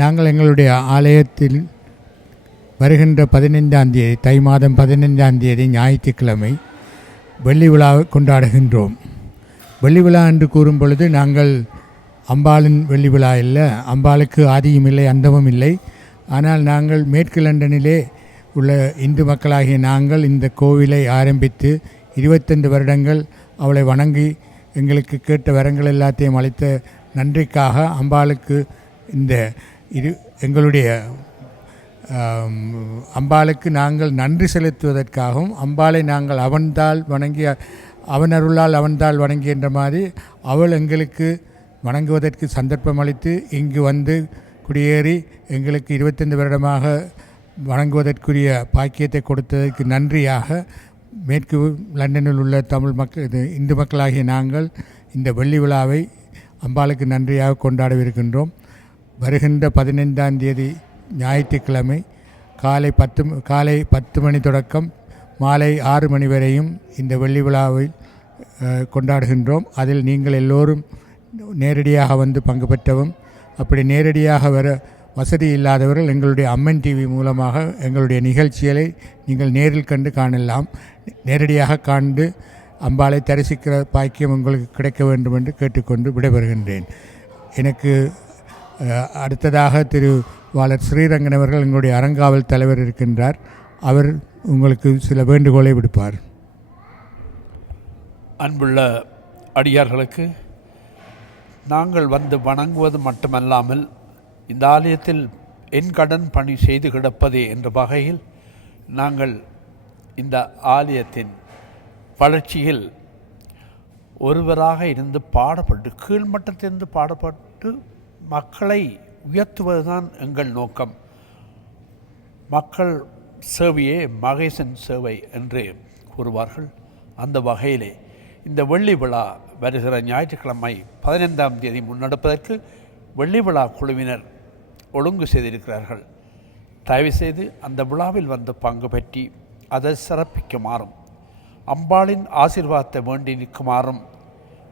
நாங்கள் எங்களுடைய ஆலயத்தில் வருகின்ற 15ஆம் தேதி தை மாதம் 15ஆம் தேதி ஞாயிற்றுக்கிழமை வெள்ளி விழா கொண்டாடுகின்றோம். வெள்ளி விழா என்று கூறும் பொழுது நாங்கள் அம்பாளின் வெள்ளி விழா இல்லை, அம்பாளுக்கு ஆதியும் இல்லை அந்தமும் இல்லை. ஆனால் நாங்கள் மேற்கு லண்டனிலே உள்ள இந்து மக்களாகிய நாங்கள் இந்த கோவிலை ஆரம்பித்து 25 வருடங்கள் அவளை வணங்கி எங்களுக்கு கேட்ட வரங்கள் எல்லாத்தையும் அளித்த நன்றிக்காக அம்பாளுக்கு இந்த எங்களுடைய அம்பாளுக்கு நாங்கள் நன்றி செலுத்துவதற்காகவும் அம்பாளை நாங்கள் அவன்தாள் வணங்கி அவன் அருளால் அவன்தாள் வணங்கி என்ற மாதிரி அவள் எங்களுக்கு வணங்குவதற்கு சந்தர்ப்பம் அளித்து இங்கு வந்து குடியேறி எங்களுக்கு 25 வருடமாக வணங்குவதற்குரிய பாக்கியத்தை கொடுத்ததற்கு நன்றியாக மேற்கு லண்டனில் உள்ள தமிழ் மக்கள் இந்து மக்களாகிய நாங்கள் இந்த வெள்ளி விழாவை அம்பாளுக்கு நன்றியாக கொண்டாடவிருக்கின்றோம். வருகின்ற 15ஆம் தேதி ஞாயிற்றுக்கிழமை காலை 10 மணி தொடக்கம் மாலை 6 மணி வரையும் இந்த வெள்ளி விழாவை கொண்டாடுகின்றோம். அதில் நீங்கள் எல்லோரும் நேரடியாக வந்து பங்கு பெற்றவும், அப்படி நேரடியாக வர வசதி இல்லாதவர்கள் எங்களுடைய அம்மன் டிவி மூலமாக எங்களுடைய நிகழ்ச்சிகளை நீங்கள் நேரில் கண்டு காணலாம். நேரடியாக காண்டு அம்பாளை தரிசிக்கிற பாக்கியம் உங்களுக்கு கிடைக்க வேண்டும் என்று கேட்டுக்கொண்டு விடைபெறுகின்றேன். எனக்கு அடுத்ததாக திரு வாளர் ஸ்ரீரங்கன் அவர்கள் எங்களுடைய அறங்காவல் தலைவர் இருக்கின்றார். அவர் உங்களுக்கு சில வேண்டுகோளை விடுப்பார். அன்புள்ள அடியார்களுக்கு நாங்கள் வந்து வணங்குவது மட்டுமல்லாமல் இந்த ஆலயத்தில் என் கடன் பணி செய்து கிடப்பதே என்ற வகையில் நாங்கள் இந்த ஆலயத்தின் வளர்ச்சியில் ஒருவராக இருந்து பாடுபட்டு கீழ்மட்டத்திலிருந்து பாடுபட்டு மக்களை உயர்த்துவதுதான் எங்கள் நோக்கம். மக்கள் சேவையே மகேசன் சேவை என்று கூறுவார்கள். அந்த வகையிலே இந்த வெள்ளி விழா வருகிற ஞாயிற்றுக்கிழமை 15ஆம் தேதி முன்னெடுப்பதற்கு வெள்ளி விழா குழுவினர் ஒழுங்கு செய்திருக்கிறார்கள். தயவுசெய்து அந்த விழாவில் வந்து பங்கு பெற்றி அதை சிறப்பிக்குமாறும் அம்பாளின் ஆசீர்வாதத்தை வேண்டி நிற்குமாறும்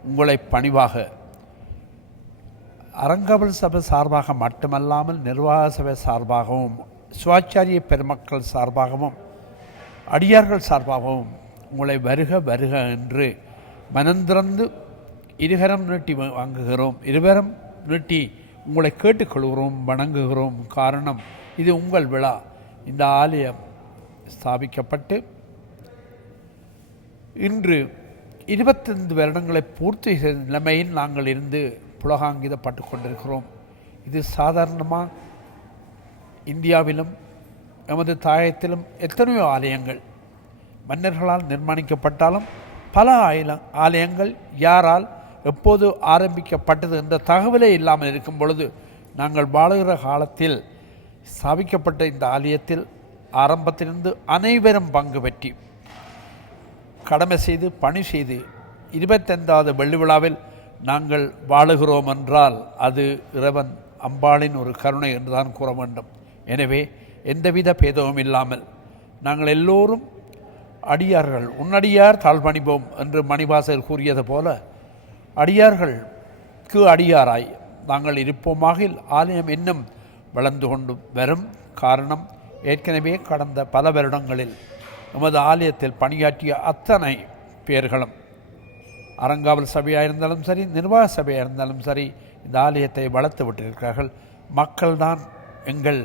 உங்களை பணிவாக அறங்காவல் சபை சார்பாக மட்டுமல்லாமல் நிர்வாக சபை சார்பாகவும் சுவாச்சாரிய பெருமக்கள் சார்பாகவும் அடியார்கள் சார்பாகவும் உங்களை வருக வருக என்று மனந்திறந்து இருகரம் நீட்டி வாங்குகிறோம், இருவரம் நீட்டி உங்களை கேட்டுக்கொள்கிறோம், வணங்குகிறோம். காரணம், இது உங்கள் விழா. இந்த ஆலயம் ஸ்தாபிக்கப்பட்டு இன்று 25 வருடங்களை பூர்த்தி செய்த நிலைமையில் நாங்கள் இருந்து புலகாங்கிதப்பட்டு கொண்டிருக்கிறோம். இது சாதாரணமாக இந்தியாவிலும் எமது தாயத்திலும் எத்தனையோ ஆலயங்கள் மன்னர்களால் நிர்மாணிக்கப்பட்டாலும் பல ஆலயங்கள் யாரால் எப்போது ஆரம்பிக்கப்பட்டது என்ற தகவலே இல்லாமல் இருக்கும் பொழுது நாங்கள் வாழுகிற காலத்தில் ஸ்தாபிக்கப்பட்ட இந்த ஆலயத்தில் ஆரம்பத்திலிருந்து அனைவரும் பங்கு பெற்றி கடமை செய்து பணி செய்து 25வது வெள்ளி விழாவில் நாங்கள் வாழுகிறோம் என்றால் அது இறைவன் அம்பாளின் ஒரு கருணை என்றுதான் கூற வேண்டும். எனவே எந்தவித பேதமும் இல்லாமல் நாங்கள் எல்லோரும் அடியார்கள், உன்னடியார் தாழ்பணிவோம் என்று மணிவாசகர் கூறியது போல அடியார்களுக்கு அடியாராய் நாங்கள் இருப்போமாக ஆலயம் இன்னும் வளர்ந்து கொண்டு வரும். காரணம், ஏற்கனவே கடந்த பல வருடங்களில் நமது ஆலயத்தில் பணியாற்றிய அத்தனை பேர்களும் அறங்காவல் சபையாக இருந்தாலும் சரி, நிர்வாக சபையாக இருந்தாலும் சரி, இந்த ஆலயத்தை வளர்த்து விட்டிருக்கிறார்கள். மக்கள்தான் எங்கள்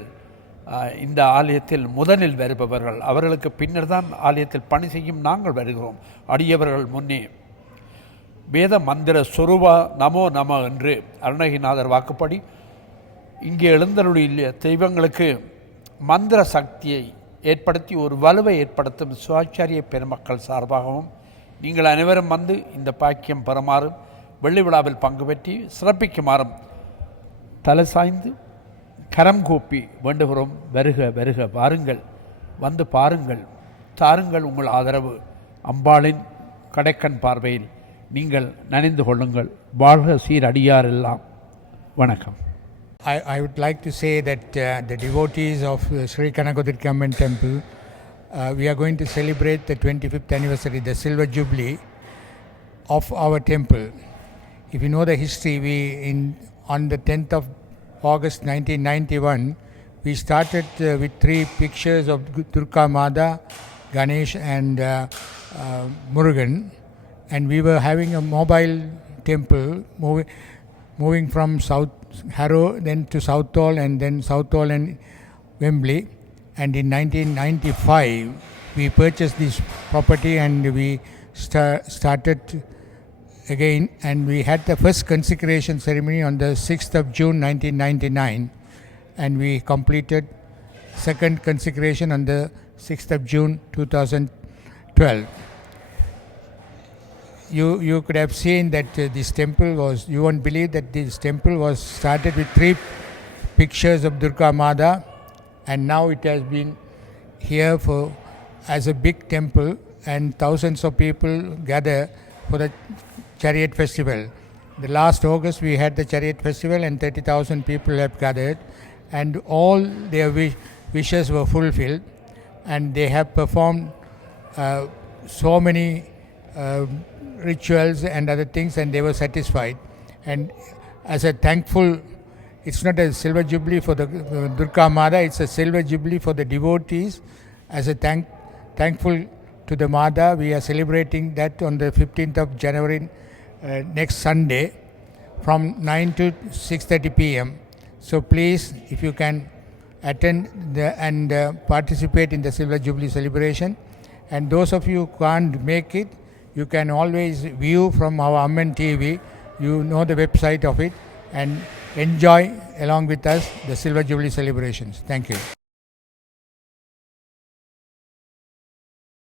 இந்த ஆலயத்தில் முதலில் வருபவர்கள். அவர்களுக்கு பின்னர் தான் ஆலயத்தில் பணி செய்யும் நாங்கள் வருகிறோம். அடியவர்கள் முன்னே வேத மந்திர சொரூபா நமோ நம என்று அருணகிரிநாதர் வாக்குப்படி இங்கே எழுந்தருளிய தெய்வங்களுக்கு மந்திர சக்தியை ஏற்படுத்தி ஒரு வலுவை ஏற்படுத்தும் சுவாச்சாரிய பெருமக்கள் சார்பாகவும் நீங்கள் அனைவரும் வந்து இந்த பாக்கியம் பெறுமாறும் வெள்ளி விழாவில் பங்கு பெற்றி சிறப்பிக்குமாறும் தலை சாய்ந்து கரம் கூப்பி வேண்டுகிறோம். வருக வருக, வாருங்கள், வந்து பாருங்கள், தாருங்கள் உங்கள் ஆதரவு. அம்பாளின் கடைக்கண் பார்வையில் நீங்கள் நனைந்து கொள்ளுங்கள். வாழ்க சீரடியார் எல்லாம். வணக்கம். I would like to say that the devotees of Sri Kanakodirki Amman Temple, we are going to celebrate the 25th anniversary, the Silver Jubilee of our temple. If you know the history, on the 10th of August 1991, we started with 3 pictures of Durga Mada, Ganesh and Murugan, and we were having a mobile temple moving from South Harrow, then to Southall, and then Southall and Wembley. And in 1995, we purchased this property and we started again, and we had the first consecration ceremony on the 6th of June 1999, and we completed second consecration on the 6th of June 2012. You could have seen that this temple was, you won't believe that this temple was started with 3 pictures of Durga Mada, and now it has been here as a big temple, and thousands of people gather for the chariot festival. The last August we had the chariot festival and 30,000 people have gathered, and all their wishes were fulfilled, and they have performed so many rituals and other things, and they were satisfied. And as a thankful, it's not a silver jubilee for the Durga Mada, it's a silver jubilee for the devotees. As a thankful to the Mada, we are celebrating that on the 15th of January, next Sunday, from 9 to 6:30 p.m. So please, if you can attend and participate in the Silver Jubilee celebration. And those of you who can't make it, you can always view from our Amman TV. You know the website of it, and enjoy along with us the Silver Jubilee celebrations. Thank you.